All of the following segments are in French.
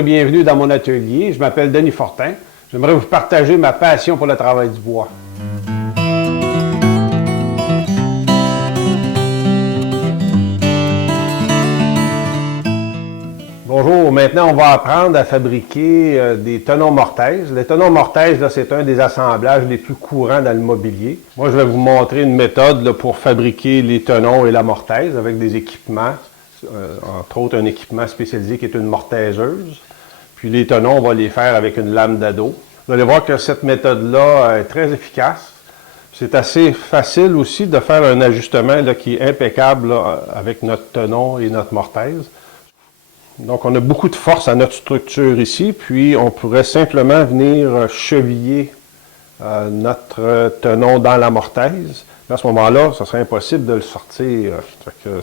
et bienvenue dans mon atelier. Je m'appelle Denis Fortin. J'aimerais vous partager ma passion pour le travail du bois. Bonjour, maintenant on va apprendre à fabriquer des tenons mortaises. Les tenons mortaises, c'est un des assemblages les plus courants dans le mobilier. Moi, je vais vous montrer une méthode pour fabriquer les tenons et la mortaise avec des équipements, entre autres un équipement spécialisé qui est une mortaiseuse. Puis les tenons, on va les faire avec une lame d'ado. Vous allez voir que cette méthode-là est très efficace. C'est assez facile aussi de faire un ajustement qui est impeccable avec notre tenon et notre mortaise. Donc, on a beaucoup de force à notre structure ici, puis on pourrait simplement venir cheviller notre tenon dans la mortaise. À ce moment-là, ce serait impossible de le sortir.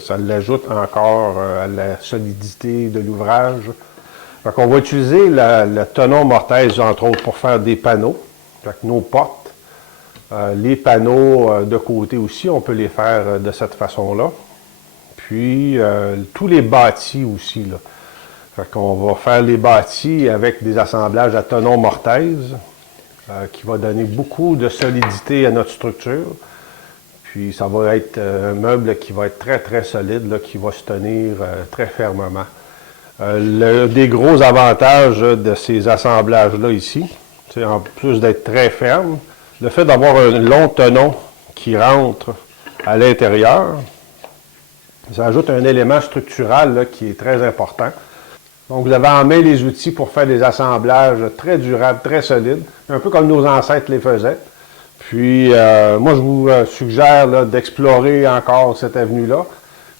Ça l'ajoute encore à la solidité de l'ouvrage. On va utiliser le tenon mortaise, entre autres, pour faire des panneaux. Nos portes, les panneaux de côté aussi, on peut les faire de cette façon-là. Puis, tous les bâtis aussi, là. On va faire les bâtis avec des assemblages à tenon mortaise qui va donner beaucoup de solidité à notre structure. Puis ça va être un meuble qui va être très très solide, là, qui va se tenir très fermement. L'un des gros avantages de ces assemblages-là ici, c'est en plus d'être très ferme, le fait d'avoir un long tenon qui rentre à l'intérieur, ça ajoute un élément structural là, qui est très important. Donc, vous avez en main les outils pour faire des assemblages très durables, très solides, un peu comme nos ancêtres les faisaient. Puis, moi, je vous suggère d'explorer encore cette avenue-là.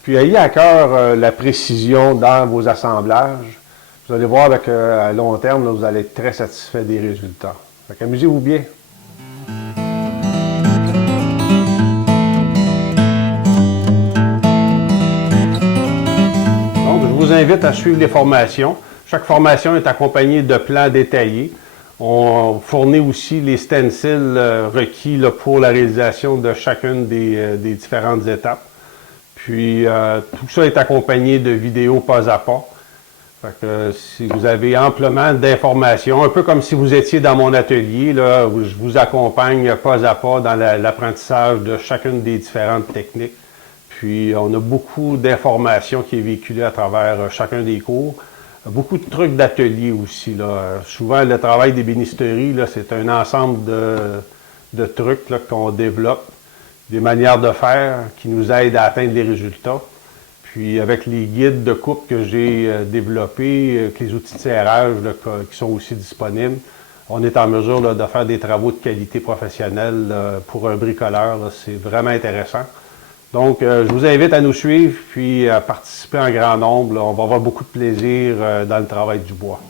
Puis, ayez à cœur la précision dans vos assemblages. Vous allez voir qu'à long terme, là, vous allez être très satisfait des résultats. Fait qu'amusez-vous bien. Je vous invite à suivre les formations. Chaque formation est accompagnée de plans détaillés. On fournit aussi les stencils requis pour la réalisation de chacune des différentes étapes. Puis, tout ça est accompagné de vidéos pas à pas. Fait que, si vous avez amplement d'informations, un peu comme si vous étiez dans mon atelier, là, où je vous accompagne pas à pas dans l'apprentissage de chacune des différentes techniques. Puis, on a beaucoup d'informations qui est véhiculée à travers chacun des cours. Beaucoup de trucs d'atelier aussi, là. Souvent, le travail d'ébénisterie, c'est un ensemble de trucs qu'on développe, des manières de faire qui nous aident à atteindre les résultats. Puis, avec les guides de coupe que j'ai développés, avec les outils de serrage qui sont aussi disponibles, on est en mesure de faire des travaux de qualité professionnelle pour un bricoleur. C'est vraiment intéressant. Donc, je vous invite à nous suivre puis à participer en grand nombre. On va avoir beaucoup de plaisir dans le travail du bois.